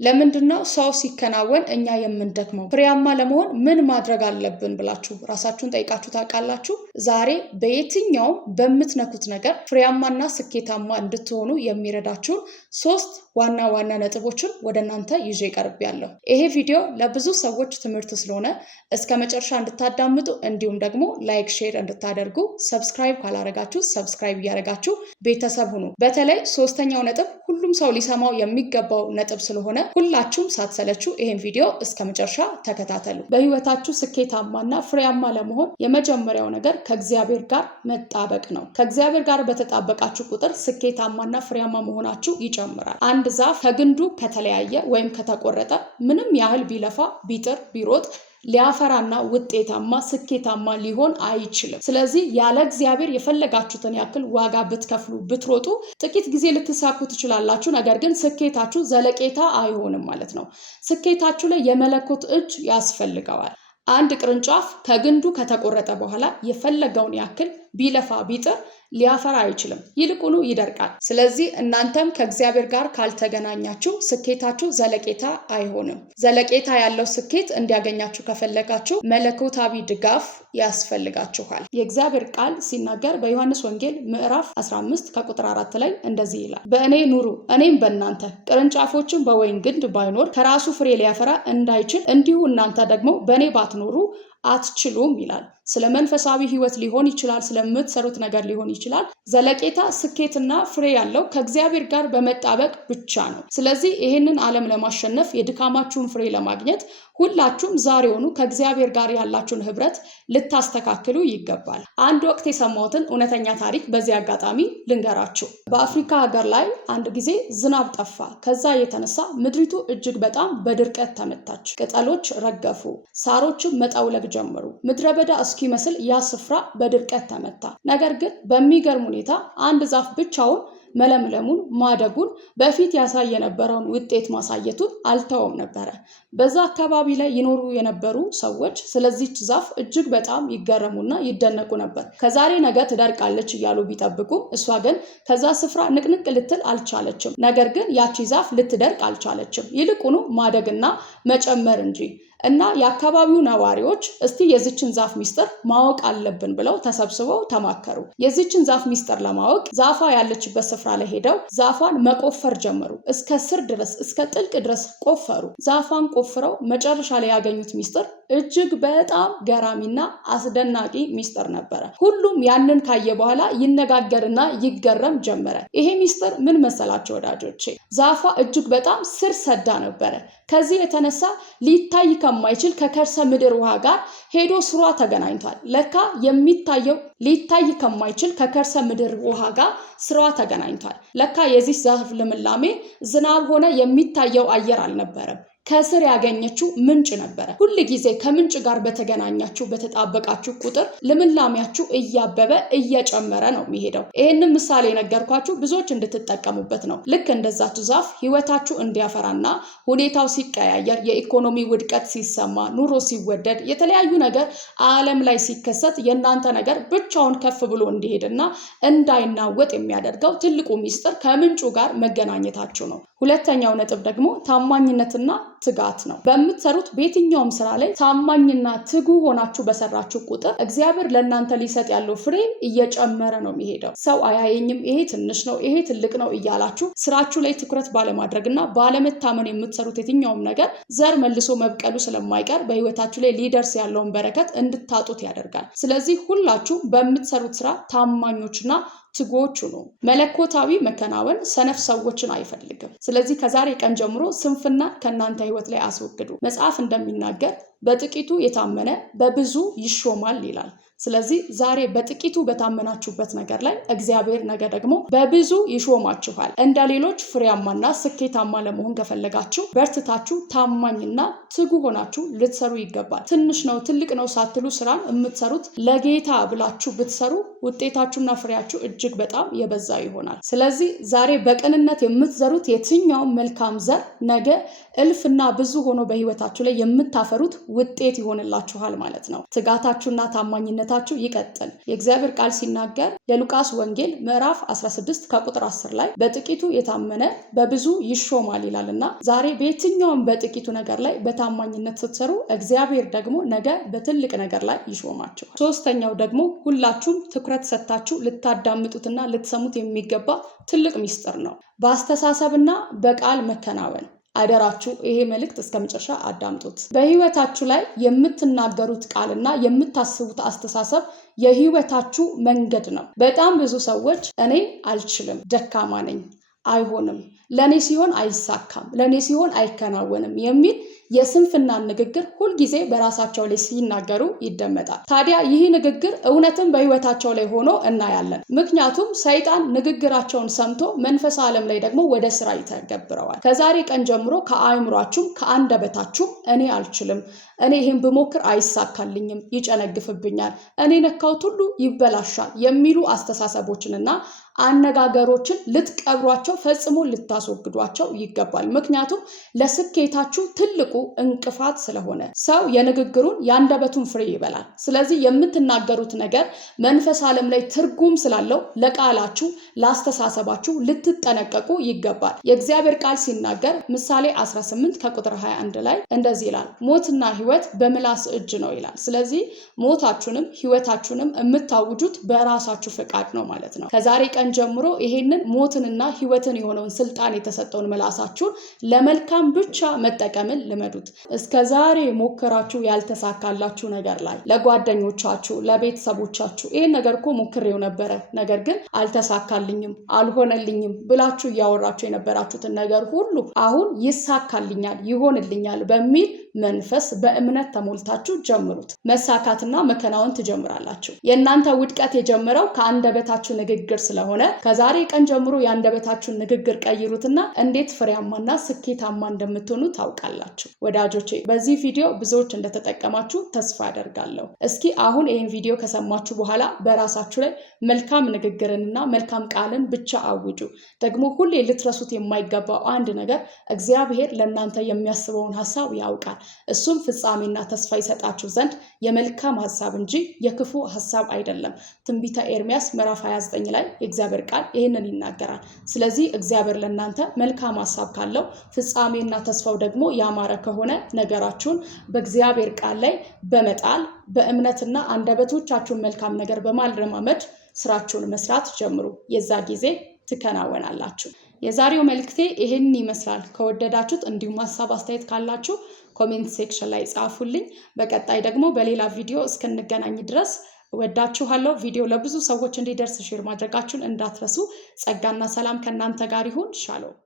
ለምንድነው ሰው ሲከናወን እኛ የምንደክመው? ፍሬያማ ለመሆን ምን ማድረግ አለብን ብላችሁ ራሳችሁን ጠይቃችሁ ታውቃላችሁ? ዛሬ በየትኛው በምትነኩት ነገር ፍሬያማና ስኬታማ እንድትሆኑ የሚረዳችሁን 3 ዋና ዋና ነጥቦችን ወደ እናንተ ይዤ ቀርቤያለሁ። ይሄ ቪዲዮ ለብዙ ሰዎች ትምህርት ስለሆነ እስከ መጨረሻ እንድታዳምጡ እንዲሁም ደግሞ ላይክ ሼር እንድታደርጉ ሰብስክራይብ ካላረጋችሁ ሰብስክራይብ እያደረጋችሁ ቤተሰብ ሁኑ። በተለይ 3ኛው ነጥብ ሁሉም ሰው ሊሰማው የሚገባው ነጥብ ስለሆነ ሁላችሁም ሳትሰለቹ ይሄን ቪዲዮ እስከ መጨረሻ ተከታተሉ። በህይወታችሁ ስኬታማና ፍሬያማ ለመሆን የመጀመሪያው ነገር ከእግዚአብሔር ጋር መጣበቅ ነው። ከእግዚአብሔር ጋር በተጣበቃችሁ ቁጥር ስኬታማና ፍሬያማ መሆናችሁ ይጨምራል። አንድ ዛፍ ከግንዱ ከተለያየ ወይም ከተቆረጠ ምንም ያህል ቢለፋ ቢጥር ቢሮጥ ሊያፈራና ውጤታማ ስኬታማ ሊሆን አይችልም። ስለዚህ ያለ እግዚአብሔር የፈለጋችሁትን ያክል ዋጋ ብትከፍሉ ብትሮጡ ጥቂት ጊዜ ልትሳኩ ትችላላችሁ። ነገር ግን ስኬታችሁ ዘለቄታ አይሆንም ማለት ነው። ስኬታችሁ ላይ የመለኮት እጅ ያስፈልገዋል። አንድ ቅርንጫፍ ከግንዱ ከተቆረጠ በኋላ የፈለገውን ያክል ቢለፋ ቢጥር ሊያፈራ አይችልም፣ ይልቁኑ ይደርቃል። ስለዚህ እናንተም ከእግዚአብሔር ጋር ካልተገናኛችሁ ስኬታችሁ ዘለቄታ አይሆንም። ዘለቄታ ያለው ስኬት እንዲያገኛችሁ ከፈለጋችሁ መለኮታዊ ድጋፍ ያስፈልጋችኋል። የእግዚአብሔር ቃል ሲናገር በዮሐንስ ወንጌል ምዕራፍ 15 ከቁጥር 4 ላይ እንደዚህ ይላል፣ በእኔ ኑሩ እኔም በእናንተ። ቅርንጫፎችን በወይን ግንድ ባይኖር ከራሱ ፍሬ ሊያፈራ እንዳይችል እንዲሁ እናንተ ደግሞ በእኔ ባትኖሩ አትችሉም ይላል። ስለ መንፈሳዊ ህይወት ሊሆን ይችላል፣ ስለምትሰሩት ነገር ሊሆን ይችላል። ዘለቄታ ስኬትና ፍሬ ያለው ከእግዚአብሔር ጋር በመጣበቅ ብቻ ነው። ስለዚህ ይህንን ዓለም ለማሸነፍ የድካማችሁን ፍሬ ለማግኘት ሁላችሁም ዛሬውኑ ከእግዚአብሔር ጋር ያላችሁን ህብረት ልታስተካክሉ ይገባል። አንድ ወቅት የሰማሁትን እውነተኛ ታሪክ በዚህ አጋጣሚ ልንገራችሁ። በአፍሪካ ሀገር ላይ አንድ ጊዜ ዝናብ ጠፋ። ከዛ የተነሳ ምድሪቱ እጅግ በጣም በድርቀት ተመታች። ቅጠሎች ረገፉ፣ ሳሮችም መጠውለግ ጀመሩ። ምድረ በዳ እስኪመስል ያ ስፍራ በድርቀት ተመታ። ነገር ግን በሚገርም ሁኔታ አንድ ዛፍ ብቻውን መለምለሙን ማደጉን በፊት ያሳይ የነበረውን ውጤት ማሳየቱን አልተወም ነበረ። በዛ አካባቢ ላይ ይኖሩ የነበሩ ሰዎች ስለዚህች ዛፍ እጅግ በጣም ይገረሙና ይደነቁ ነበር። ከዛሬ ነገ ትደርቃለች እያሉ ቢጠብቁም እሷ ግን ከዛ ስፍራ ንቅንቅ ልትል አልቻለችም። ነገር ግን ያቺ ዛፍ ልትደርቅ አልቻለችም፣ ይልቁኑ ማደግና መጨመር እንጂ። እና የአካባቢው ነዋሪዎች እስቲ የዚችን ዛፍ ሚስጥር ማወቅ አለብን ብለው ተሰብስበው ተማከሩ። የዚችን ዛፍ ሚስጥር ለማወቅ ዛፏ ያለችበት ስፍራ ላይ ሄደው ዛፏን መቆፈር ጀመሩ። እስከ ስር ድረስ እስከ ጥልቅ ድረስ ቆፈሩ። ዛፏን ቆፍረው መጨረሻ ላይ ያገኙት ሚስጥር እጅግ በጣም ገራሚና አስደናቂ ሚስጥር ነበረ። ሁሉም ያንን ካየ በኋላ ይነጋገርና ይገረም ጀመረ። ይሄ ሚስጥር ምን መሰላችሁ ወዳጆቼ? ዛፏ እጅግ በጣም ስር ሰዳ ነበረ። ከዚህ የተነሳ ሊታይ ከማይችል ከከርሰ ምድር ውሃ ጋር ሄዶ ስሯ ተገናኝቷል። ለካ የሚታየው ሊታይ ከማይችል ከከርሰ ምድር ውሃ ጋር ስሯ ተገናኝቷል። ለካ የዚህ ዛፍ ልምላሜ ዝናብ ሆነ የሚታየው አየር አልነበረም፣ ከስር ያገኘችው ምንጭ ነበረ። ሁል ጊዜ ከምንጭ ጋር በተገናኛችሁ በተጣበቃችሁ ቁጥር ልምላሜያችሁ እያበበ እየጨመረ ነው የሚሄደው። ይህንን ምሳሌ የነገርኳችሁ ብዙዎች እንድትጠቀሙበት ነው። ልክ እንደዛችሁ ዛፍ ህይወታችሁ እንዲያፈራና ሁኔታው ሲቀያየር፣ የኢኮኖሚ ውድቀት ሲሰማ፣ ኑሮ ሲወደድ፣ የተለያዩ ነገር ዓለም ላይ ሲከሰት የእናንተ ነገር ብቻውን ከፍ ብሎ እንዲሄድና እንዳይናወጥ የሚያደርገው ትልቁ ሚስጥር ከምንጩ ጋር መገናኘታችሁ ነው። ሁለተኛው ነጥብ ደግሞ ታማኝነትና ትጋት ነው። በምትሰሩት በየትኛውም ስራ ላይ ታማኝና ትጉ ሆናችሁ በሰራችሁ ቁጥር እግዚአብሔር ለእናንተ ሊሰጥ ያለው ፍሬ እየጨመረ ነው የሚሄደው። ሰው አያየኝም፣ ይሄ ትንሽ ነው፣ ይሄ ትልቅ ነው እያላችሁ ስራችሁ ላይ ትኩረት ባለማድረግና ባለመታመን የምትሰሩት የትኛውም ነገር ዘር መልሶ መብቀሉ ስለማይቀር በህይወታችሁ ላይ ሊደርስ ያለውን በረከት እንድታጡት ያደርጋል። ስለዚህ ሁላችሁ በምትሰሩት ስራ ታማኞችና ትጉዎች ሁኑ። መለኮታዊ መከናወን ሰነፍ ሰዎችን አይፈልግም። ስለዚህ ከዛሬ ቀን ጀምሮ ስንፍና ከእናንተ ህይወት ላይ አስወግዱ። መጽሐፍ እንደሚናገር በጥቂቱ የታመነ በብዙ ይሾማል ይላል። ስለዚህ ዛሬ በጥቂቱ በታመናችሁበት ነገር ላይ እግዚአብሔር ነገ ደግሞ በብዙ ይሾማችኋል። እንደ ሌሎች ፍሬያማና ስኬታማ ለመሆን ከፈለጋችሁ በርትታችሁ ታማኝና ትጉ ሆናችሁ ልትሰሩ ይገባል። ትንሽ ነው ትልቅ ነው ሳትሉ ስራን የምትሰሩት ለጌታ ብላችሁ ብትሰሩ ውጤታችሁና ፍሬያችሁ እጅግ በጣም የበዛ ይሆናል። ስለዚህ ዛሬ በቅንነት የምትዘሩት የትኛውም መልካም ዘር ነገ እልፍና ብዙ ሆኖ በህይወታችሁ ላይ የምታፈሩት ውጤት ይሆንላችኋል ማለት ነው። ትጋታችሁና ታማኝነታችሁ ይቀጥል። የእግዚአብሔር ቃል ሲናገር የሉቃስ ወንጌል ምዕራፍ 16 ከቁጥር 10 ላይ በጥቂቱ የታመነ በብዙ ይሾማል ይላልና ዛሬ በየትኛውም በጥቂቱ ነገር ላይ በታማኝነት ስትሰሩ እግዚአብሔር ደግሞ ነገ በትልቅ ነገር ላይ ይሾማችኋል። ሶስተኛው ደግሞ ሁላችሁም ትኩረት ሰጥታችሁ ልታዳምጡትና ልትሰሙት የሚገባ ትልቅ ሚስጥር ነው። በአስተሳሰብና በቃል መከናወን። አደራችሁ ይሄ መልእክት እስከ መጨረሻ አዳምጡት። በህይወታችሁ ላይ የምትናገሩት ቃልና የምታስቡት አስተሳሰብ የህይወታችሁ መንገድ ነው። በጣም ብዙ ሰዎች እኔ አልችልም፣ ደካማ ነኝ፣ አይሆንም፣ ለኔ ሲሆን አይሳካም፣ ለኔ ሲሆን አይከናወንም የሚል የስንፍና ንግግር ሁልጊዜ በራሳቸው ላይ ሲናገሩ ይደመጣል። ታዲያ ይህ ንግግር እውነትም በህይወታቸው ላይ ሆኖ እናያለን። ምክንያቱም ሰይጣን ንግግራቸውን ሰምቶ መንፈስ ዓለም ላይ ደግሞ ወደ ስራ ይተገብረዋል። ከዛሬ ቀን ጀምሮ ከአእምሯችሁም ከአንደበታችሁም እኔ አልችልም፣ እኔ ይህን ብሞክር አይሳካልኝም፣ ይጨነግፍብኛል፣ እኔ ነካሁት ሁሉ ይበላሻል የሚሉ አስተሳሰቦችንና አነጋገሮችን ልትቀብሯቸው ፈጽሞ ልታስወግዷቸው ይገባል። ምክንያቱም ለስኬታችሁ ትልቁ እንቅፋት ስለሆነ ሰው የንግግሩን የአንደበቱን ፍሬ ይበላል። ስለዚህ የምትናገሩት ነገር መንፈስ ዓለም ላይ ትርጉም ስላለው ለቃላችሁ ለአስተሳሰባችሁ ልትጠነቀቁ ይገባል። የእግዚአብሔር ቃል ሲናገር ምሳሌ 18 ከቁጥር 21 ላይ እንደዚህ ይላል፣ ሞትና ህይወት በምላስ እጅ ነው ይላል። ስለዚህ ሞታችሁንም ህይወታችሁንም የምታውጁት በራሳችሁ ፈቃድ ነው ማለት ነው። ከዛሬ ቀን ጀምሮ ይሄንን ሞትንና ህይወትን የሆነውን ስልጣን የተሰጠውን ምላሳችሁን ለመልካም ብቻ መጠቀምን ልመዱት። እስከዛሬ ሞክራችሁ ያልተሳካላችሁ ነገር ላይ ለጓደኞቻችሁ፣ ለቤተሰቦቻችሁ ይሄን ነገር እኮ ሞክሬው ነበረ ነገር ግን አልተሳካልኝም፣ አልሆነልኝም ብላችሁ እያወራችሁ የነበራችሁትን ነገር ሁሉ አሁን ይሳካልኛል፣ ይሆንልኛል በሚል መንፈስ በእምነት ተሞልታችሁ ጀምሩት። መሳካትና መከናወን ትጀምራላችሁ። የእናንተ ውድቀት የጀመረው ከአንደበታችሁ ንግግር ስለሆነ ከዛሬ ቀን ጀምሮ የአንደበታችሁን ንግግር ቀይሩትና እንዴት ፍሬያማና ስኬታማ እንደምትሆኑ ታውቃላችሁ። ወዳጆቼ በዚህ ቪዲዮ ብዙዎች እንደተጠቀማችሁ ተስፋ አደርጋለሁ። እስኪ አሁን ይህን ቪዲዮ ከሰማችሁ በኋላ በራሳችሁ ላይ መልካም ንግግርንና መልካም ቃልን ብቻ አውጁ። ደግሞ ሁሌ ልትረሱት የማይገባው አንድ ነገር እግዚአብሔር ለእናንተ የሚያስበውን ሐሳብ ያውቃል። እሱም ፍጻሜና ተስፋ ይሰጣችሁ ዘንድ የመልካም ሐሳብ እንጂ የክፉ ሐሳብ አይደለም። ትንቢተ ኤርምያስ ምዕራፍ 29 ላይ የእግዚአብሔር ቃል ይህንን ይናገራል። ስለዚህ እግዚአብሔር ለእናንተ መልካም ሐሳብ ካለው ፍጻሜና ተስፋው ደግሞ ያማረ ከሆነ ነገራችሁን በእግዚአብሔር ቃል ላይ በመጣል በእምነትና አንደበቶቻችሁን መልካም ነገር በማለማመድ ስራችሁን መስራት ጀምሩ። የዛ ጊዜ ትከናወናላችሁ። የዛሬው መልእክቴ ይህን ይመስላል። ከወደዳችሁት እንዲሁም ሐሳብ አስተያየት ካላችሁ ኮሜንት ሴክሽን ላይ ጻፉልኝ። በቀጣይ ደግሞ በሌላ ቪዲዮ እስክንገናኝ ድረስ ወዳችኋለሁ። ቪዲዮ ለብዙ ሰዎች እንዲደርስ ሼር ማድረጋችሁን እንዳትረሱ። ጸጋና ሰላም ከእናንተ ጋር ይሁን። ሻሎም